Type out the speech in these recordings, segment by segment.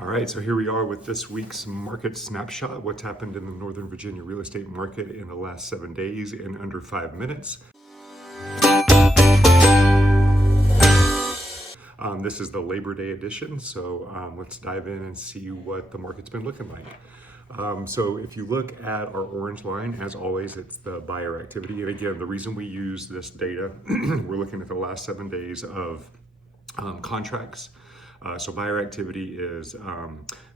All right, so here we are with this week's market snapshot. What's happened in the Northern Virginia real estate market in the last 7 days in under 5 minutes. This is the Labor Day edition, so let's dive in and see what the market's been looking like. So if you look at our orange line, as always, it's the buyer activity. And again, the reason we use this data, we're looking at the last 7 days of contracts. So buyer activity is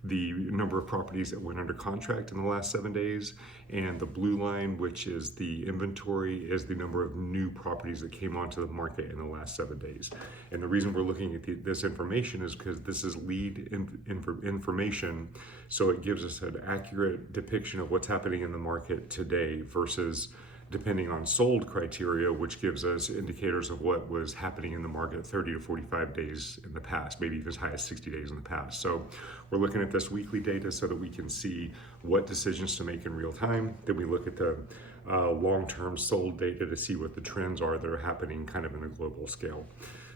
the number of properties that went under contract in the last 7 days, and the blue line, which is the inventory, is the number of new properties that came onto the market in the last 7 days. And the reason we're looking at this information is because this is lead information, so it gives us an accurate depiction of what's happening in the market today versus depending on sold criteria, which gives us indicators of what was happening in the market 30 to 45 days in the past, maybe even as high as 60 days in the past. So we're looking at this weekly data so that we can see what decisions to make in real time. Then we look at the long-term sold data to see what the trends are that are happening kind of in a global scale.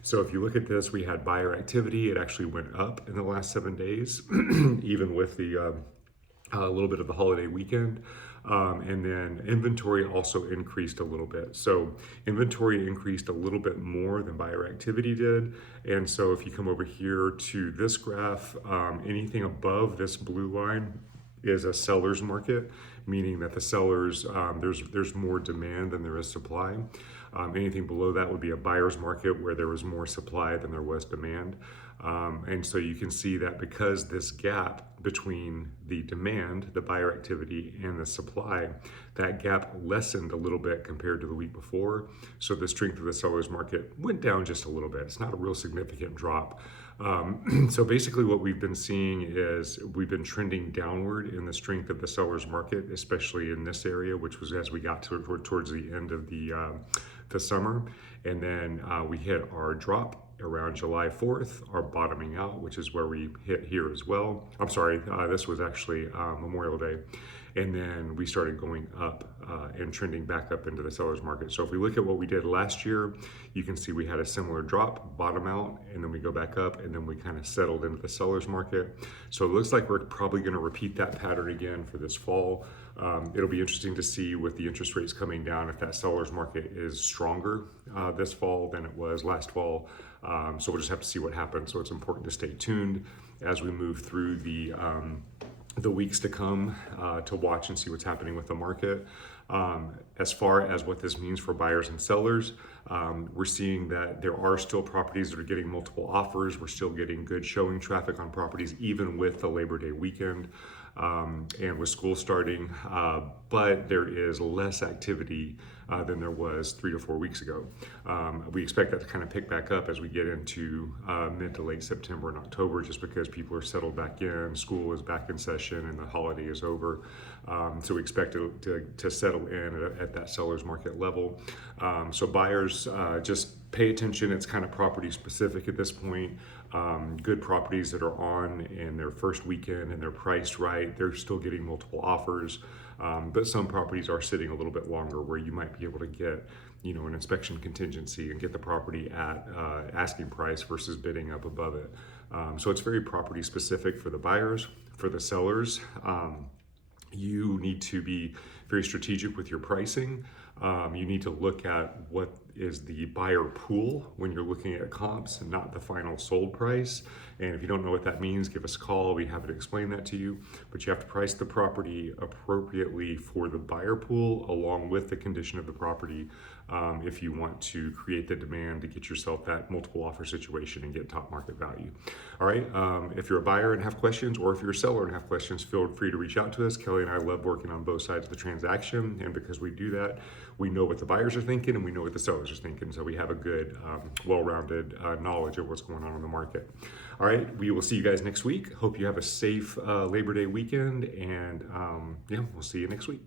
So if you look at this, we had buyer activity. It actually went up in the last 7 days, even with the a little bit of the holiday weekend. And then inventory also increased a little bit. So inventory increased a little bit more than buyer activity did. And so if you come over here to this graph, anything above this blue line is a seller's market, meaning that the sellers, there's more demand than there is supply. Anything below that would be a buyer's market where there was more supply than there was demand. And so you can see that because this gap between the demand, the buyer activity, and the supply, that gap lessened a little bit compared to the week before. So the strength of the seller's market went down just a little bit. It's not a real significant drop. So basically what we've been seeing is we've been trending downward in the strength of the seller's market, especially in this area, which was as we got towards the end of the summer. And then we hit our drop around July 4th, our bottoming out, which is where we hit here as well. I'm sorry, this was actually Memorial Day. And then we started going up and trending back up into the seller's market. So if we look at what we did last year, you can see we had a similar drop, bottom out, and then we go back up, and then we kind of settled into the seller's market. So it looks like we're probably going to repeat that pattern again for this fall. It'll be interesting to see with the interest rates coming down if that seller's market is stronger this fall than it was last fall. So we'll just have to see what happens. So it's important to stay tuned as we move through the weeks to come to watch and see what's happening with the market. As far as what this means for buyers and sellers, we're seeing that there are still properties that are getting multiple offers. We're still getting good showing traffic on properties, even with the Labor Day weekend and with school starting, but there is less activity than there was 3 to 4 weeks ago. We expect that to kind of pick back up as we get into mid to late September and October, just because people are settled back in, school is back in session, and the holiday is over. So we expect it to settle in at that seller's market level. So buyers, just pay attention. It's kind of property specific at this point. Good properties that are on in their first weekend and they're priced right, they're still getting multiple offers. But some properties are sitting a little bit longer where you might be able to get, an inspection contingency and get the property at asking price versus bidding up above it. So it's very property specific for the buyers. For the sellers, you need to be very strategic with your pricing. You need to look at what is the buyer pool when you're looking at comps and not the final sold price. And if you don't know what that means, give us a call. We have to explain that to you. But you have to price the property appropriately for the buyer pool along with the condition of the property if you want to create the demand to get yourself that multiple offer situation and get top market value. All right, if you're a buyer and have questions, or if you're a seller and have questions, feel free to reach out to us. Kelly and I love working on both sides of the transaction, and because we do that, we know what the buyers are thinking and we know what the sellers are thinking, so we have a good, well-rounded knowledge of what's going on in the market. All right, we will see you guys next week. Hope you have a safe Labor Day weekend, and we'll see you next week.